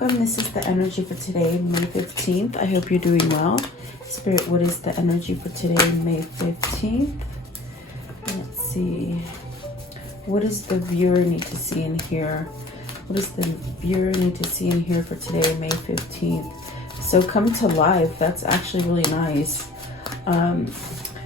welcome. This is the energy for today, May 15th. I hope you're doing well. Spirit, what is the energy for today, May 15th? Let's see. What does the viewer need to see and hear? What does the viewer need to see and hear for today, May 15th? So come to life. That's actually really nice.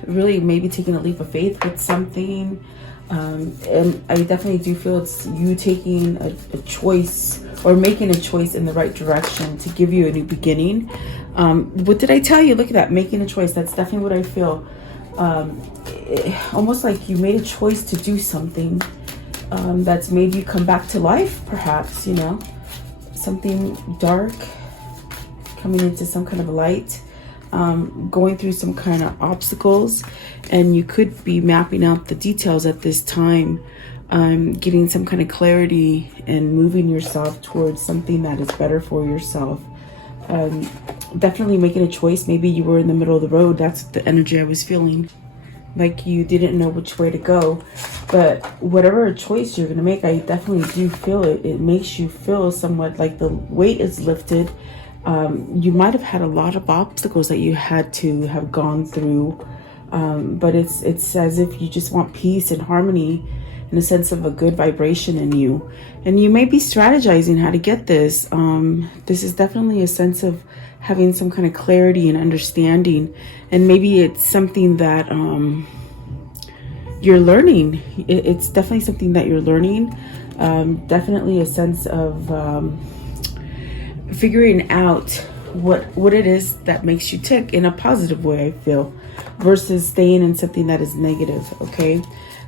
Really maybe taking a leap of faith with something. And I definitely do feel it's you taking a choice or making a choice in the right direction to give you a new beginning. What did I tell you? Look at that, making a choice. That's definitely what I feel. Almost like you made a choice to do something that's made you come back to life, perhaps, you know, something dark coming into some kind of light. Going through some kind of obstacles, and you could be mapping out the details at this time, getting some kind of clarity and moving yourself towards something that is better for yourself. Definitely making a choice. Maybe you were in the middle of the road. That's the energy I was feeling, like you didn't know which way to go. But whatever choice you're going to make, I definitely do feel it. It makes you feel somewhat like the weight is lifted. You might have had a lot of obstacles that you had to have gone through, but it's as if you just want peace and harmony and a sense of a good vibration in you. And you may be strategizing how to get this. This is definitely a sense of having some kind of clarity and understanding, and maybe it's something that you're learning. It's definitely something that you're learning. Definitely a sense of figuring out what it is that makes you tick in a positive way, I feel, versus staying in something that is negative. Okay,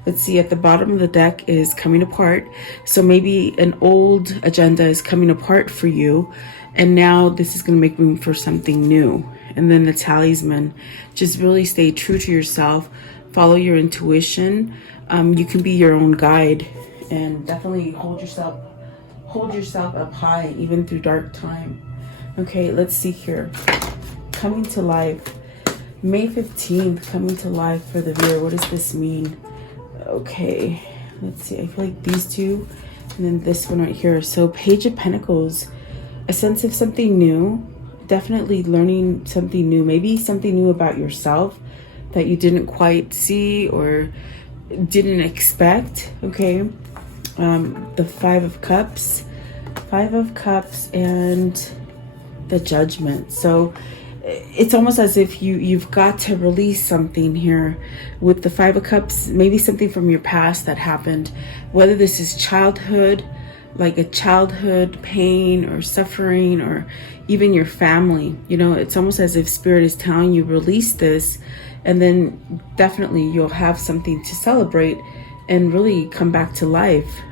let's see, at the bottom of the deck is coming apart. So maybe an old agenda is coming apart for you, and now this is going to make room for something new. And then the talisman, just really stay true to yourself, follow your intuition. You can be your own guide, and definitely hold yourself up high even through dark time. Okay, let's see here. Coming to life, May 15th, coming to life for the viewer. What does this mean? Okay, let's see. I feel like these two and then this one right here. So Page of Pentacles, a sense of something new, definitely learning something new, maybe something new about yourself that you didn't quite see or didn't expect. Okay, the Five of Cups and the Judgment. So it's almost as if you've got to release something here with the Five of Cups, maybe something from your past that happened, whether this is childhood, like a childhood pain or suffering, or even your family. You know, it's almost as if Spirit is telling you release this, and then definitely you'll have something to celebrate and really come back to life.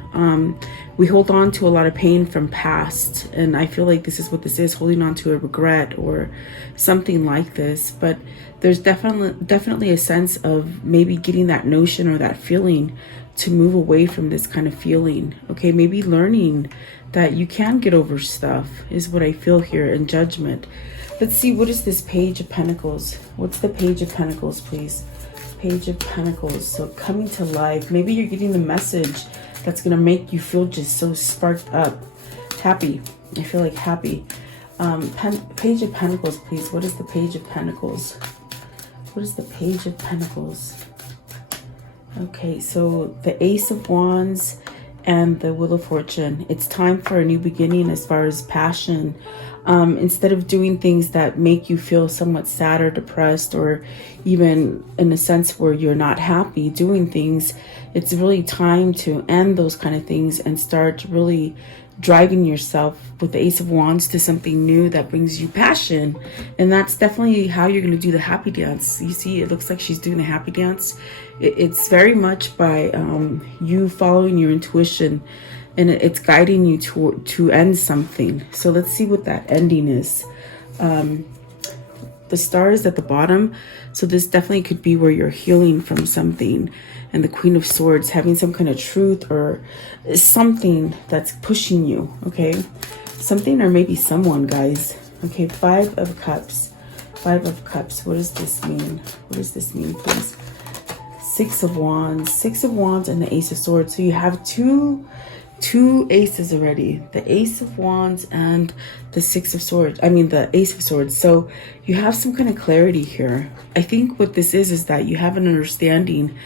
We hold on to a lot of pain from past, and I feel like this is what this is, holding on to a regret or something like this. But there's definitely a sense of maybe getting that notion or that feeling to move away from this kind of feeling. Okay, maybe learning that you can get over stuff is what I feel here in Judgment. Let's see, what is this Page of Pentacles? What's the Page of Pentacles, please? Page of Pentacles. So coming to life, maybe you're getting the message that's going to make you feel just so sparked up, happy. I feel like happy. Page of Pentacles, please. What is the Page of Pentacles? What is the Page of Pentacles? Okay, so the Ace of Wands and the Wheel of Fortune. It's time for a new beginning as far as passion. Instead of doing things that make you feel somewhat sad or depressed, or even in a sense where you're not happy doing things, it's really time to end those kind of things and start really driving yourself with the Ace of Wands to something new that brings you passion. And that's definitely how you're going to do the happy dance. You see, it looks like she's doing the happy dance. It's very much by you following your intuition, and it's guiding you to end something. So let's see what that ending is. The star is at the bottom, so this definitely could be where you're healing from something. And the Queen of Swords, having some kind of truth or something that's pushing you. Okay, something or maybe someone, guys. Okay, Five of Cups. Five of Cups. What does this mean? What does this mean, please? Six of Wands. Six of Wands and the Ace of Swords. So you have two two aces already, the Ace of Wands and the Six of Swords. I mean, the Ace of Swords. So you have some kind of clarity here. I think what this is that you have an understanding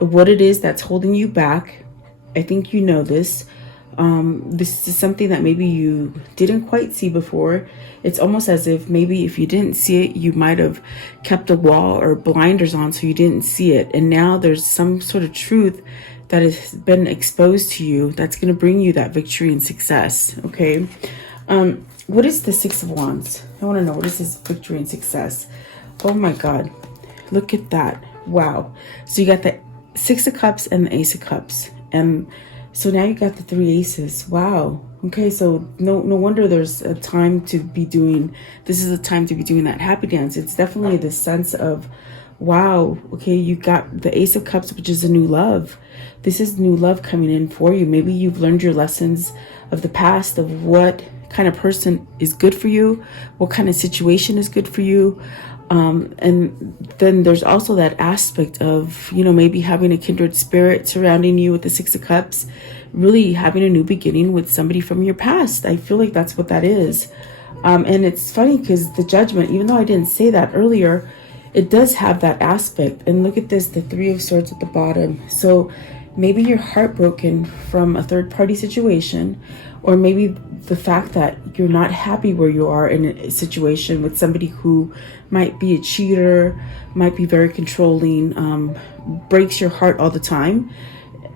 of what it is that's holding you back. I think you know this. This is something that maybe you didn't quite see before. It's almost as if maybe if you didn't see it, you might have kept a wall or blinders on so you didn't see it. And now there's some sort of truth that has been exposed to you that's going to bring you that victory and success. Okay. What is the Six of Wands? I want to know, what is this victory and success? Oh my God. Look at that. Wow. So you got the Six of Cups and the Ace of Cups. And so now you got the three aces. Wow. Okay, so no wonder there's a time to be doing, this is a time to be doing that happy dance. It's definitely the sense of, wow, okay, you got the Ace of Cups, which is a new love. This is new love coming in for you. Maybe you've learned your lessons of the past, of what kind of person is good for you, what kind of situation is good for you. And then there's also that aspect of, you know, maybe having a kindred spirit surrounding you with the Six of Cups, really having a new beginning with somebody from your past. I feel like that's what that is. And it's funny because the Judgment, even though I didn't say that earlier, it does have that aspect. And look at this, the Three of Swords at the bottom. So maybe you're heartbroken from a third party situation, or maybe the fact that you're not happy where you are in a situation with somebody who might be a cheater, might be very controlling, breaks your heart all the time.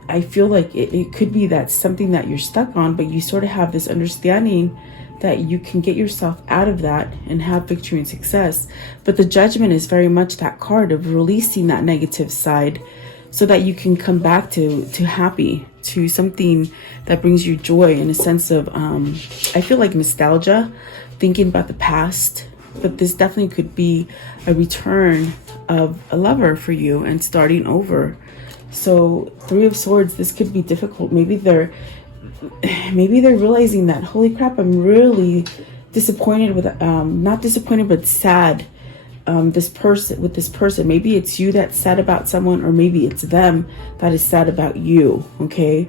I feel like it could be that something that you're stuck on, but you sort of have this understanding that you can get yourself out of that and have victory and success. But the Judgment is very much that card of releasing that negative side so that you can come back to happy, to something that brings you joy, in a sense of, I feel like nostalgia, thinking about the past. But this definitely could be a return of a lover for you and starting over. So Three of Swords, this could be difficult. Maybe they're realizing that, holy crap, I'm really disappointed with, not disappointed, but sad, this person. Maybe it's you that's sad about someone, or maybe it's them that is sad about you. Okay.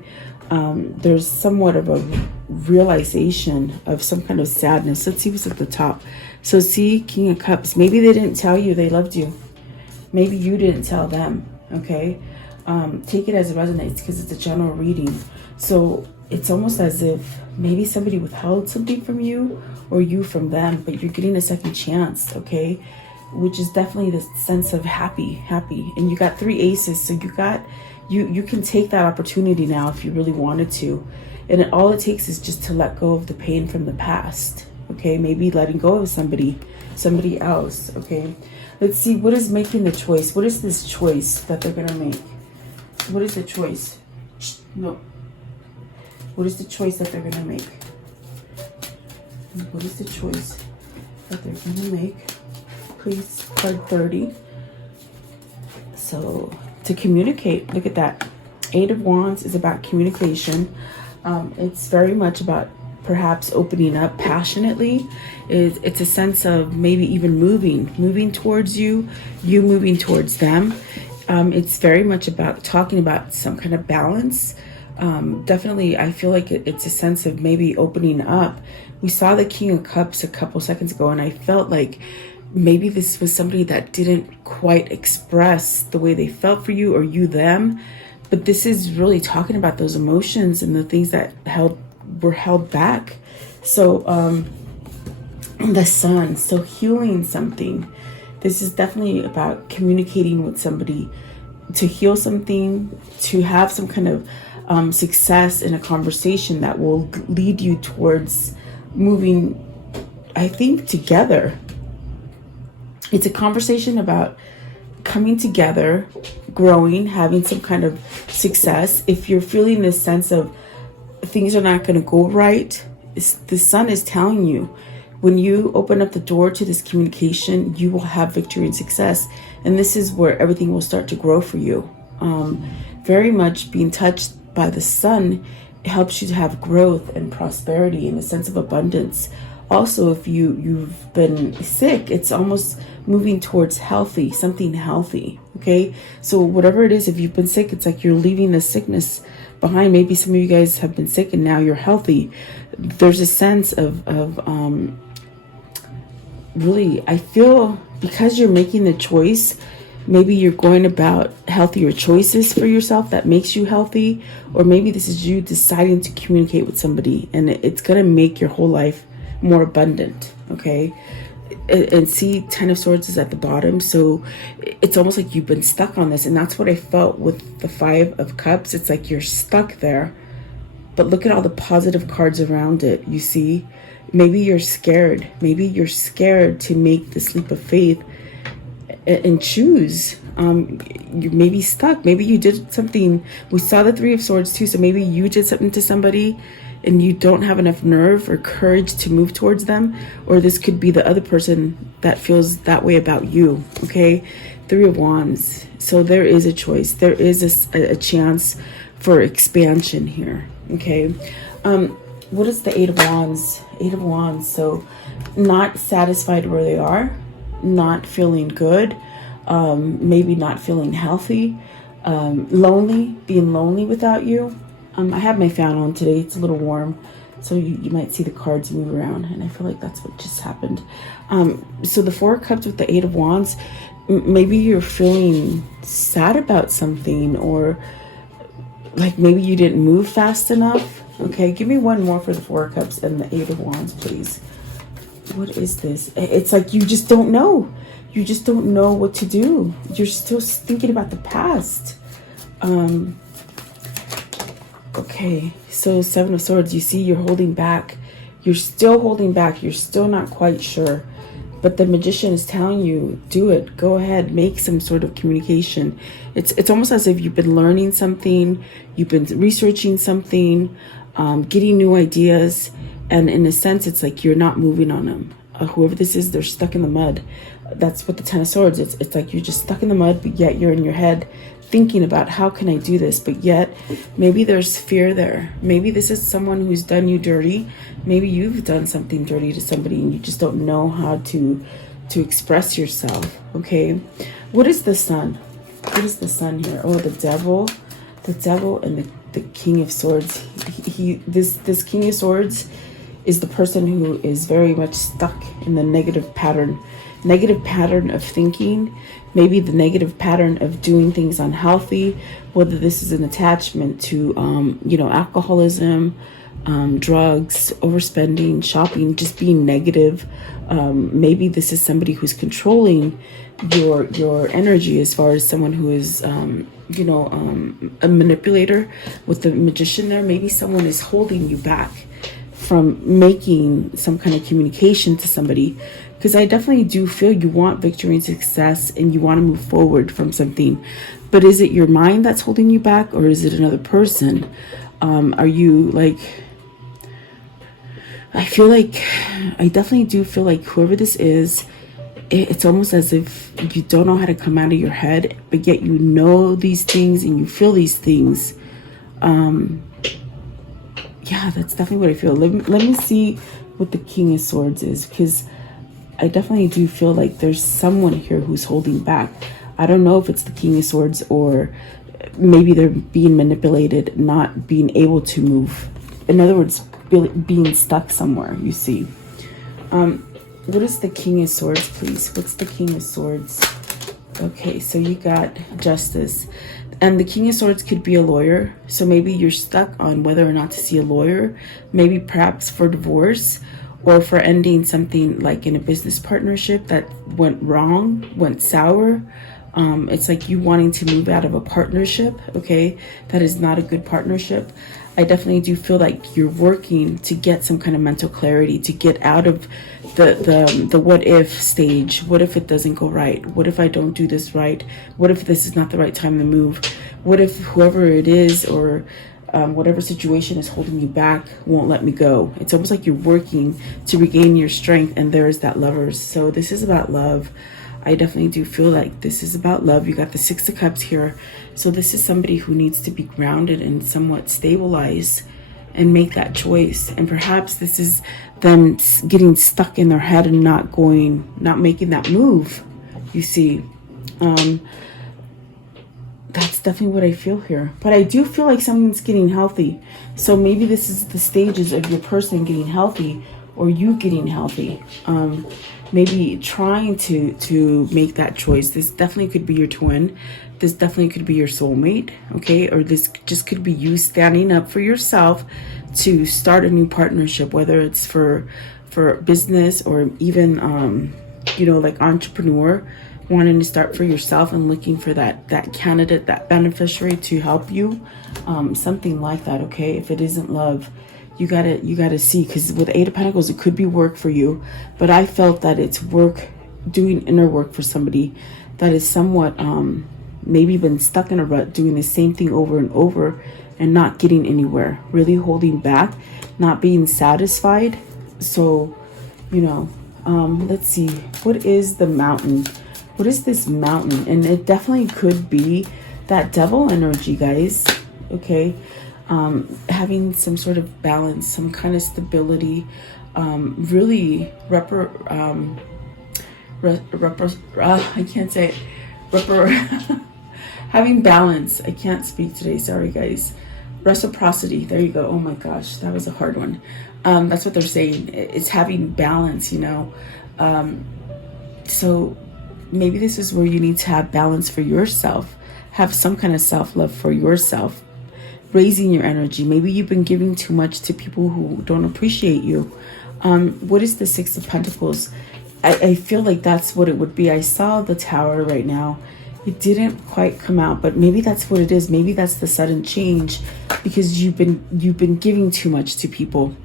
There's somewhat of a realization of some kind of sadness. Let's see what's at the top. So see, King of Cups. Maybe they didn't tell you they loved you. Maybe you didn't tell them. Okay. Take it as it resonates, because it's a general reading. So it's almost as if maybe somebody withheld something from you, or you from them, but you're getting a second chance. Okay. Which is definitely the sense of happy. And you got three aces. So you can take that opportunity now if you really wanted to. And all it takes is just to let go of the pain from the past. Okay. Maybe letting go of somebody else. Okay. Let's see, what is making the choice? What is this choice that they're going to make? What is the choice? No. What is the choice that they're going to make? What is the choice that they're going to make? Please, card 30. So, to communicate, look at that. Eight of Wands is about communication. It's very much about perhaps opening up passionately. It's a sense of maybe even moving towards you moving towards them. It's very much about talking about some kind of balance. Definitely, I feel like it's a sense of maybe opening up. We saw the King of Cups a couple seconds ago, and I felt like maybe this was somebody that didn't quite express the way they felt for you, or you them. But this is really talking about those emotions and the things that were held back. So the Sun, so healing something. This is definitely about communicating with somebody to heal something, to have some kind of success in a conversation that will lead you towards moving, I think, together. It's a conversation about coming together, growing, having some kind of success. If you're feeling this sense of things are not going to go right, the Sun is telling you, when you open up the door to this communication, you will have victory and success. And this is where everything will start to grow for you. Very much being touched by the Sun helps you to have growth and prosperity and a sense of abundance. Also, if you've been sick, it's almost moving towards healthy, something healthy. Okay, so whatever it is, if you've been sick, it's like you're leaving the sickness behind. Maybe some of you guys have been sick and now you're healthy. There's a sense of really, I feel, because you're making the choice, maybe you're going about healthier choices for yourself that makes you healthy, or maybe this is you deciding to communicate with somebody, and it's going to make your whole life more abundant. Okay, and see, Ten of Swords is at the bottom, so it's almost like you've been stuck on this, and that's what I felt with the Five of Cups. It's like you're stuck there, but look at all the positive cards around it. You see, maybe you're scared. Maybe you're scared to make this leap of faith and choose. You may be stuck. Maybe you did something. We saw the Three of Swords too, so maybe you did something to somebody and you don't have enough nerve or courage to move towards them, or this could be the other person that feels that way about you. Okay, Three of Wands. So there is a choice. There is a chance for expansion here. Okay, what is the Eight of Wands? Eight of Wands. So not satisfied where they are, not feeling good, maybe not feeling healthy, lonely, being lonely without you. I have my fan on today. It's a little warm, so you might see the cards move around, and I feel like that's what just happened. So the Four of Cups with the Eight of Wands, maybe you're feeling sad about something, or like maybe you didn't move fast enough. Okay, give me one more for the Four of Cups and the Eight of Wands, please. What is this? It's like you just don't know. You just don't know what to do. You're still thinking about the past. Okay, so Seven of Swords, you see you're holding back. You're still holding back. You're still not quite sure. But the Magician is telling you, do it. Go ahead. Make some sort of communication. It's almost as if you've been learning something. You've been researching something, getting new ideas. And in a sense, it's like you're not moving on them. Whoever this is, they're stuck in the mud. That's what the Ten of Swords. It's like you're just stuck in the mud, but yet you're in your head thinking about how can I do this, but yet maybe there's fear there. Maybe this is someone who's done you dirty. Maybe you've done something dirty to somebody and you just don't know how to express yourself. Okay, what is the Sun? What is the Sun here? Oh, the Devil and the King of Swords. This King of Swords is the person who is very much stuck in the negative pattern of thinking, maybe the negative pattern of doing things unhealthy, whether this is an attachment to, alcoholism, drugs, overspending, shopping, just being negative. Maybe this is somebody who's controlling your energy, as far as someone who is, a manipulator with the Magician there. Maybe someone is holding you back from making some kind of communication to somebody, because I definitely do feel you want victory and success and you want to move forward from something. But is it your mind that's holding you back, or is it another person? Are you like, I definitely do feel like whoever this is, it's almost as if you don't know how to come out of your head, but yet you know these things and you feel these things. Yeah, that's definitely what I feel. Let me see what the King of Swords is, because I definitely do feel like there's someone here who's holding back. I don't know if it's the King of Swords, or maybe they're being manipulated, not being able to move. In other words, being stuck somewhere, you see. What is the King of Swords, please? What's the King of Swords? Okay, so you got Justice. And the King of Swords could be a lawyer. So maybe you're stuck on whether or not to see a lawyer. Maybe perhaps for divorce, or for ending something like in a business partnership that went wrong, went sour. It's like you wanting to move out of a partnership, okay? That is not a good partnership. I definitely do feel like you're working to get some kind of mental clarity, to get out of the what if stage. What if it doesn't go right? What if I don't do this right? What if this is not the right time to move? What if whoever it is, or whatever situation is holding you back, won't let me go? It's almost like you're working to regain your strength, and there is that Lovers. So this is about love. I definitely do feel like this is about love. You got the Six of Cups here. So this is somebody who needs to be grounded and somewhat stabilized and make that choice. And perhaps this is them getting stuck in their head and not making that move, you see. That's definitely what I feel here. But I do feel like something's getting healthy. So maybe this is the stages of your person getting healthy, or you getting healthy. Maybe trying to make that choice. This definitely could be your twin. This definitely could be your soulmate, okay? Or this just could be you standing up for yourself to start a new partnership, whether it's for business or even, you know, like entrepreneur, wanting to start for yourself and looking for that candidate, that beneficiary to help you, something like that, okay? If it isn't love, you gotta see, because with Eight of Pentacles, it could be work for you, but I felt that it's work, doing inner work for somebody that is somewhat maybe been stuck in a rut, doing the same thing over and over and not getting anywhere, really holding back, not being satisfied. So, you know, let's see, what is the Mountain? What is this Mountain? And it definitely could be that devil energy, guys, okay? Having some sort of balance, some kind of stability, really I can't say it. Having balance. I can't speak today, sorry guys. Reciprocity, there you go. Oh my gosh, that was a hard one. That's what they're saying. It's having balance, you know. So maybe this is where you need to have balance for yourself, have some kind of self-love for yourself, raising your energy. Maybe you've been giving too much to people who don't appreciate you. What is the Six of Pentacles? I feel like that's what it would be. I saw the Tower right now. It didn't quite come out, but maybe that's what it is. Maybe that's the sudden change, because you've been giving too much to people.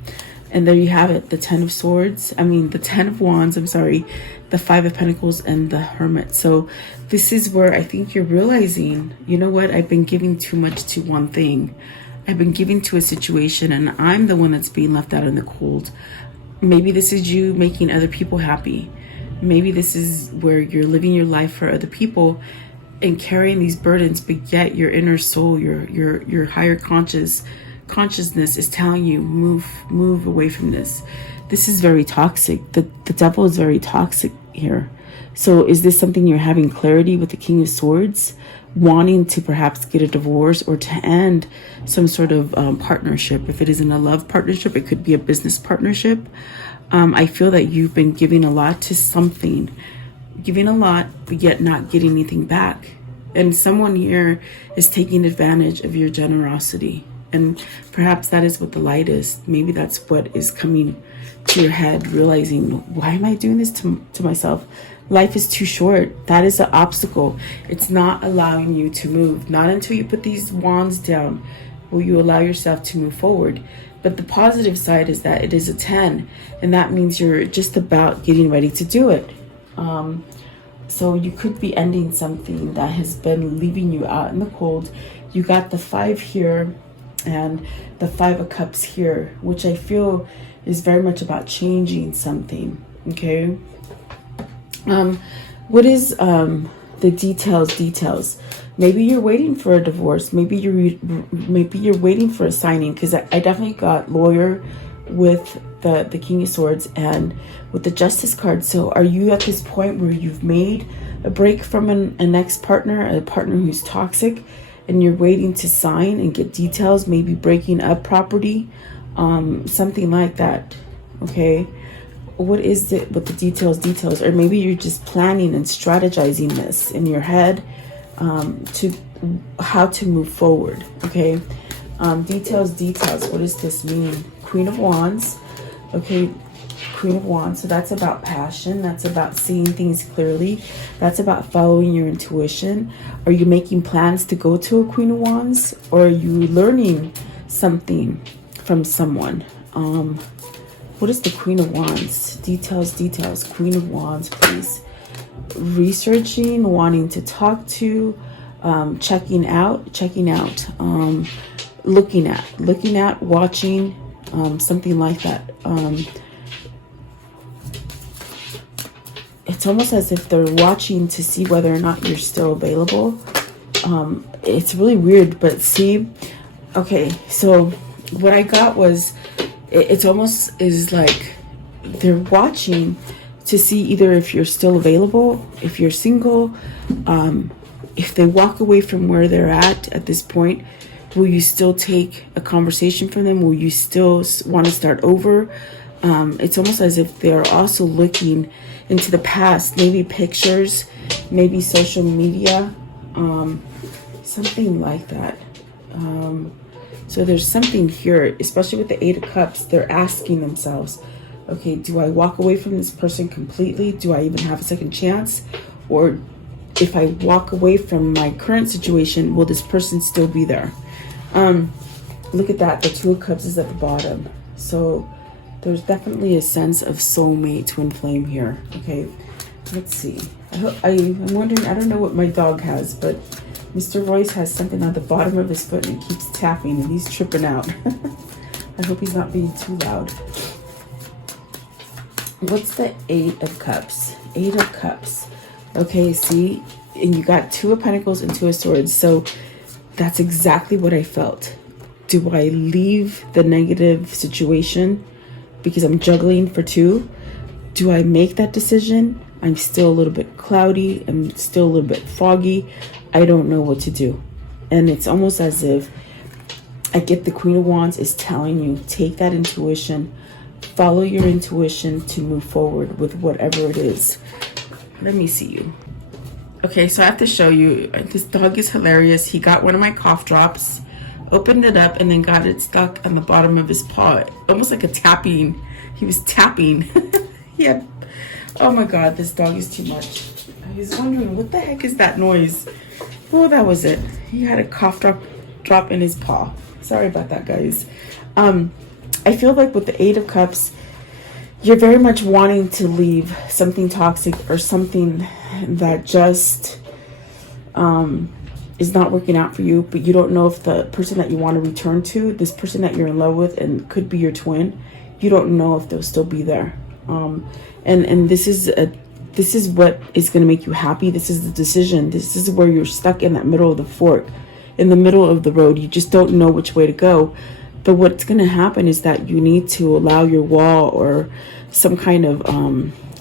And there you have it, the Ten of Swords. I mean, the Ten of Wands, I'm sorry, the Five of Pentacles, and the Hermit. So this is where I think you're realizing, you know what, I've been giving too much to one thing. I've been giving to a situation, and I'm the one that's being left out in the cold. Maybe this is you making other people happy. Maybe this is where you're living your life for other people and carrying these burdens, but yet your inner soul, your higher consciousness is telling you, move away from this. This is very toxic. The devil is very toxic here. So is this something you're having clarity with the King of Swords, wanting to perhaps get a divorce or to end some sort of partnership? If it isn't a love partnership, it could be a business partnership. I feel that you've been giving a lot to something, giving a lot, but yet not getting anything back. And someone here is taking advantage of your generosity. And perhaps that is what the light is. Maybe that's what is coming to your head, realizing, why am I doing this to myself? Life is too short. That is an obstacle. It's not allowing you to move. Not until you put these wands down will you allow yourself to move forward. But the positive side is that it is a 10, and that means you're just about getting ready to do it. So you could be ending something that has been leaving you out in the cold. You got the 5 here and the 5 of Cups here, which I feel is very much about changing something, okay? What is the details? Maybe you're waiting for a divorce. Maybe you're waiting for a signing, because I definitely got lawyer with the King of Swords and with the Justice card. So are you at this point where you've made a break from an ex-partner, a partner who's toxic, and you're waiting to sign and get details, maybe breaking up property, something like that, okay? What is it with the details? Or maybe you're just planning and strategizing this in your head, to how to move forward, okay? Details. What does this mean? Queen of Wands, okay? Queen of Wands. So that's about passion. That's about seeing things clearly. That's about following your intuition. Are you making plans to go to a Queen of Wands, or are you learning something from someone? What is the Queen of Wands? Details. Queen of Wands, please. Researching, wanting to talk to, checking out, looking at, watching, something like that. It's almost as if they're watching to see whether or not you're still available. It's really weird, but see, okay, so what I got was, it's almost is like they're watching to see either if you're still available, if you're single, if they walk away from where they're at this point, will you still take a conversation from them? Will you still want to start over? It's almost as if they're also looking into the past, maybe pictures, maybe social media, something like that. So there's something here, especially with the Eight of Cups, they're asking themselves, okay, do I walk away from this person completely? Do I even have a second chance? Or if I walk away from my current situation, will this person still be there? Look at that. The Two of Cups is at the bottom. So there's definitely a sense of soulmate twin flame here. Okay, let's see. I'm wondering, I don't know what my dog has, but Mr. Royce has something on the bottom of his foot and it keeps tapping and he's tripping out. I hope he's not being too loud. What's the Eight of Cups? Eight of Cups. Okay, see, and you got Two of Pentacles and Two of Swords. So that's exactly what I felt. Do I leave the negative situation because I'm juggling for two? Do I make that decision? I'm still a little bit cloudy. I'm still a little bit foggy. I don't know what to do. And it's almost as if I get the Queen of Wands is telling you, take that intuition, follow your intuition to move forward with whatever it is. Let me see you. Okay, so I have to show you. This dog is hilarious. He got one of my cough drops, opened it up, and then got it stuck on the bottom of his paw. Almost like a tapping. He was tapping. Yeah. Oh my God, this dog is too much. I was wondering, what the heck is that noise? Oh, that was it. He had a cough drop in his paw. Sorry about that, guys. I feel like with the Eight of Cups, you're very much wanting to leave something toxic or something that just is not working out for you, but you don't know if the person that you want to return to, this person that you're in love with and could be your twin, you don't know if they'll still be there. And this is what is going to make you happy. This is the decision. This is where you're stuck in that middle of the fork, in the middle of the road. You just don't know which way to go. But what's going to happen is that you need to allow your wall or some kind of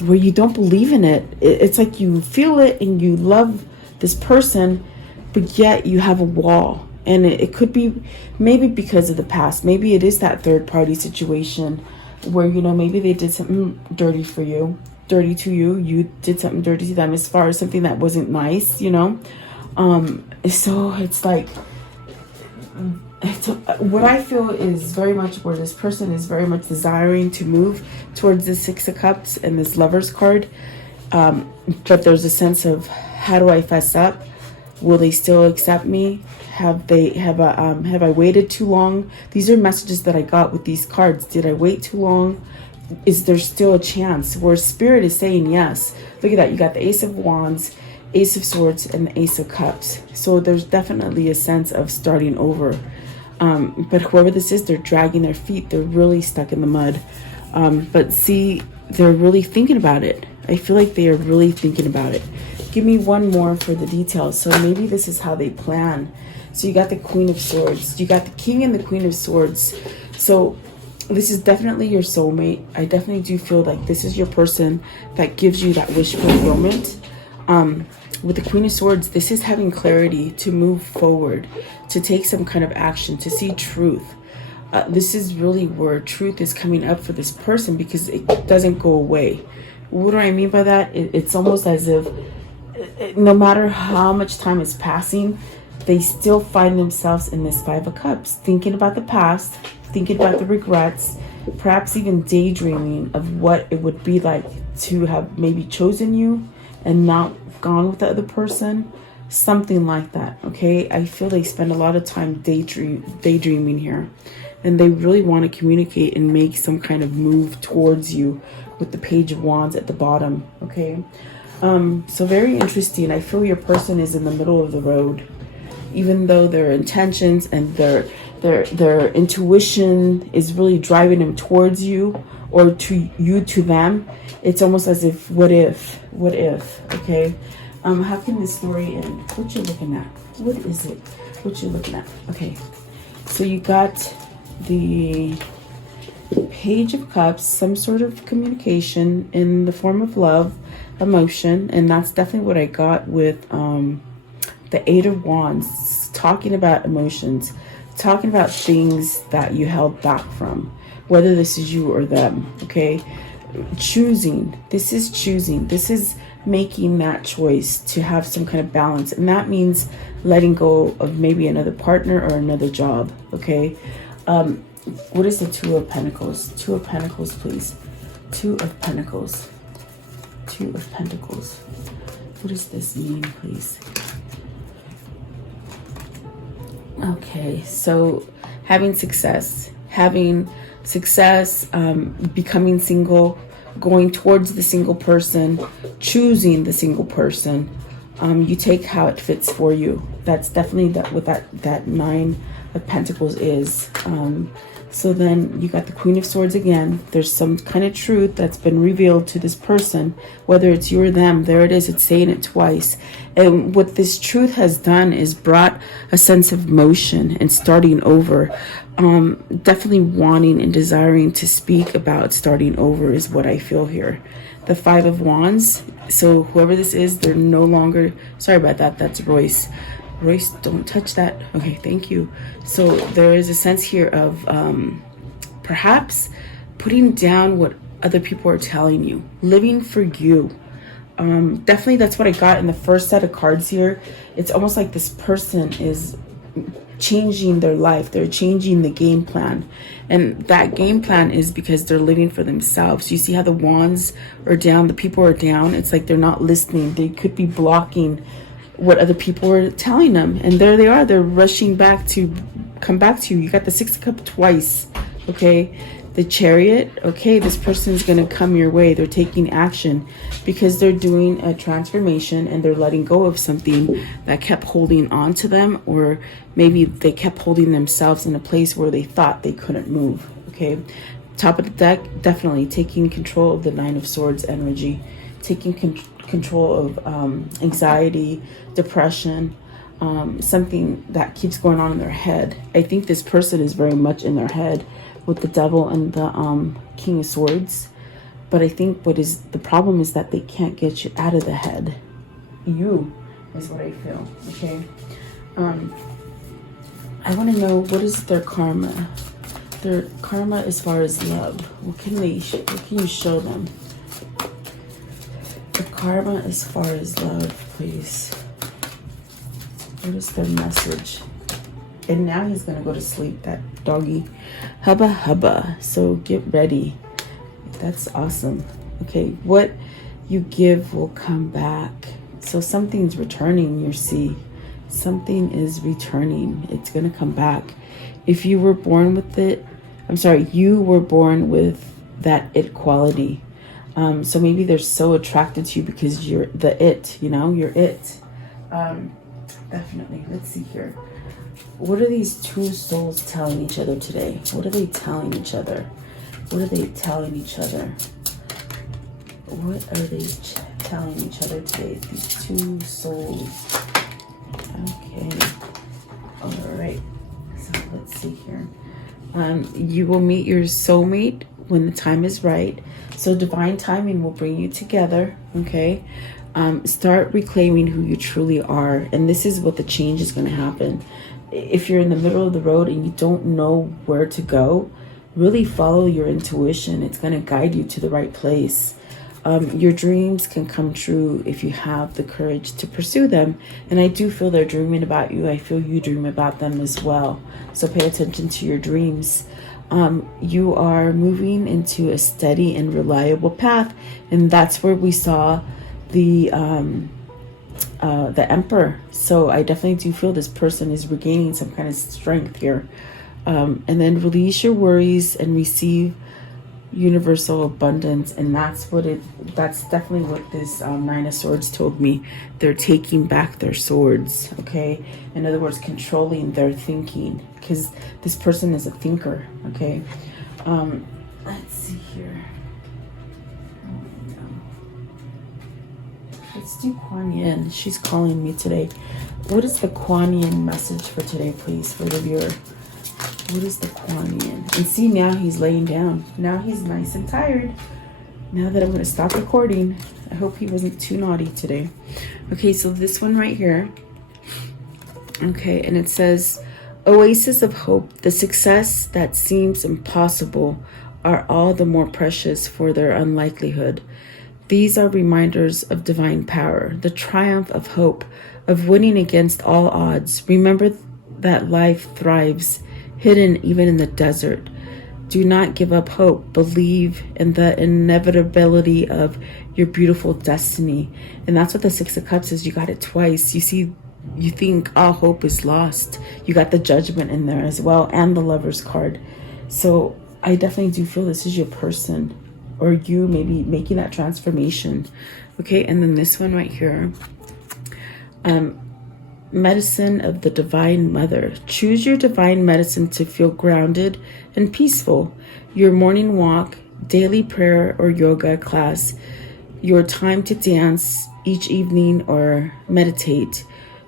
where you don't believe in it. It's like you feel it and you love this person, but yet you have a wall. And it could be maybe because of the past. Maybe it is that third party situation where, you know, maybe they did something dirty for you, dirty to you. You did something dirty to them as far as something that wasn't nice, you know. So it's like, what I feel is very much where this person is very much desiring to move towards the Six of Cups and this Lover's card. But there's a sense of, how do I fess up? Will they still accept me? Have I waited too long? These are messages that I got with these cards. Did I wait too long? Is there still a chance? Where Spirit is saying yes. Look at that. You got the Ace of Wands, Ace of Swords, and the Ace of Cups. So there's definitely a sense of starting over. But whoever this is, they're dragging their feet. They're really stuck in the mud. But see, they're really thinking about it. I feel like they are really thinking about it. Give me one more for the details. So maybe this is how they plan. So you got the Queen of Swords. You got the King and the Queen of Swords. So this is definitely your soulmate. I definitely do feel like this is your person that gives you that wish fulfillment. With the Queen of Swords, this is having clarity to move forward, to take some kind of action, to see truth. This is really where truth is coming up for this person because it doesn't go away. What do I mean by that? It's almost as if no matter how much time is passing, they still find themselves in this Five of Cups, thinking about the past, thinking about the regrets, perhaps even daydreaming of what it would be like to have maybe chosen you and not gone with the other person, something like that. Okay, I feel they spend a lot of time daydreaming here, and they really want to communicate and make some kind of move towards you with the Page of Wands at the bottom. Okay, so very interesting. I feel your person is in the middle of the road, even though their intentions and their intuition is really driving them towards you, or to them. It's almost as if, what if, okay? How can this story end? What you looking at? What is it? What you looking at? Okay, so you got the Page of Cups, some sort of communication in the form of love, emotion, and that's definitely what I got with the Eight of Wands, talking about emotions, talking about things that you held back from, whether this is you or them, okay? Choosing. This is choosing. This is making that choice to have some kind of balance, and that means letting go of maybe another partner or another job, okay? What is the Two of Pentacles? Two of Pentacles, please. Two of Pentacles. Two of Pentacles. What does this mean, please? Okay, so having success, becoming single, going towards the single person, choosing the single person. You take how it fits for you. That's definitely what that Nine of Pentacles is. So then you got the Queen of Swords again. There's some kind of truth that's been revealed to this person, whether it's you or them. There it is. It's saying it twice. And what this truth has done is brought a sense of motion and starting over. Definitely wanting and desiring to speak about starting over is what I feel here. The Five of Wands. So whoever this is, they're no longer... Sorry about that. That's Royce. Royce, don't touch that. Okay, thank you. So there is a sense here of perhaps putting down what other people are telling you, living for you. Definitely that's what I got in the first set of cards here. It's almost like this person is changing their life. They're changing the game plan. And that game plan is because they're living for themselves. You see how the wands are down, the people are down. It's like they're not listening. They could be blocking what other people are telling them, and there they are, they're rushing back to come back to you. You got the Six of Cups twice, okay? The Chariot, okay, this person is going to come your way. They're taking action because they're doing a transformation and they're letting go of something that kept holding on to them, or maybe they kept holding themselves in a place where they thought they couldn't move, okay? Top of the deck, definitely taking control of the Nine of Swords energy, taking control of anxiety, depression, something that keeps going on in their head. I think this person is very much in their head with the Devil and the King of Swords. But I think what is the problem is that they can't get you out of the head. You is what I feel, okay? I want to know, what is their karma? Their karma as far as love. What can you show them? The karma as far as love, please. What is their message? And now he's going to go to sleep, that doggy. Hubba hubba. So get ready. That's awesome. Okay, what you give will come back. So something's returning, you see. Something is returning. It's going to come back. If you were born with it, you were born with that it quality. So maybe they're so attracted to you because you're the it, you're it. Definitely. Let's see here. What are these two souls telling each other today? What are they telling each other? What are they telling each other? What are they telling each other today? These two souls. Okay. All right. So let's see here. You will meet your soulmate when the time is right. So divine timing will bring you together, okay? Start reclaiming who you truly are. And this is what the change is going to happen. If you're in the middle of the road and you don't know where to go, really follow your intuition. It's going to guide you to the right place. Your dreams can come true if you have the courage to pursue them. And I do feel they're dreaming about you. I feel you dream about them as well. So pay attention to your dreams. You are moving into a steady and reliable path. And that's where we saw the Emperor. So I definitely do feel this person is regaining some kind of strength here. And then release your worries and receive universal abundance. And that's definitely what this Nine of Swords told me. They're taking back their swords, okay? In other words, controlling their thinking, because this person is a thinker, okay? Let's see here. Let's do Kuan Yin. She's calling me today. What is the Kuan Yin message for today, please, for the viewer? What is the Kwanian? And see, now he's laying down. Now he's nice and tired. Now that I'm going to stop recording, I hope he wasn't too naughty today. Okay, so this one right here. Okay, and it says, oasis of hope, the success that seems impossible are all the more precious for their unlikelihood. These are reminders of divine power, the triumph of hope, of winning against all odds. Remember that life thrives, hidden even in the desert. Do not give up hope. Believe in the inevitability of your beautiful destiny. And that's what the Six of Cups is. You got it twice. You see, you think all hope is lost. You got the Judgment in there as well, and the Lover's card. So I definitely do feel this is your person, or you maybe making that transformation. Okay, and then this one right here. Medicine of the Divine Mother. Choose your divine medicine to feel grounded and peaceful. Your morning walk, daily prayer or yoga class, your time to dance each evening or meditate,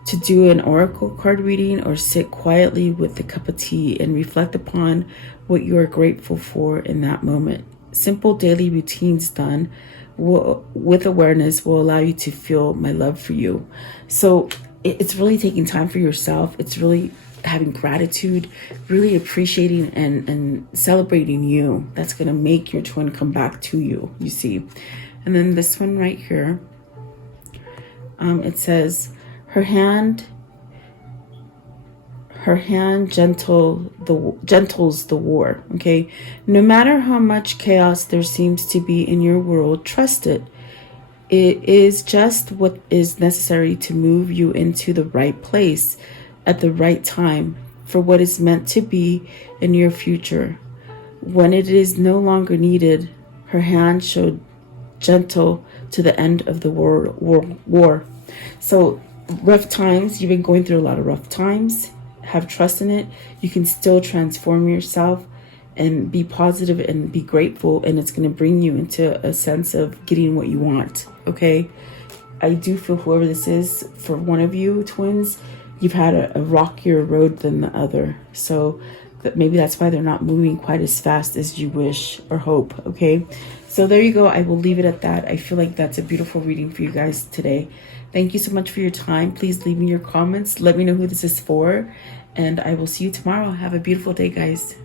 to do an oracle card reading or sit quietly with a cup of tea and reflect upon what you are grateful for in that moment. Simple daily routines done with awareness will allow you to feel my love for you. So it's really taking time for yourself. It's really having gratitude, really appreciating and celebrating you. That's going to make your twin come back to you, you see. And then this one right here, it says, her hand gentles the war. Okay, no matter how much chaos there seems to be in your world, trust it. It is just what is necessary to move you into the right place at the right time for what is meant to be in your future. When it is no longer needed, her hand showed gentle to the end of the war. So rough times, you've been going through a lot of rough times. Have trust in it. You can still transform yourself and be positive and be grateful, and it's going to bring you into a sense of getting what you want. Okay, I do feel whoever this is, for one of you twins, you've had a rockier road than the other, so maybe that's why they're not moving quite as fast as you wish or hope. Okay, so there you go. I will leave it at that. I feel like that's a beautiful reading for you guys today. Thank you so much for your time. Please leave me your comments. Let me know who this is for, and I will see you tomorrow. Have a beautiful day, guys.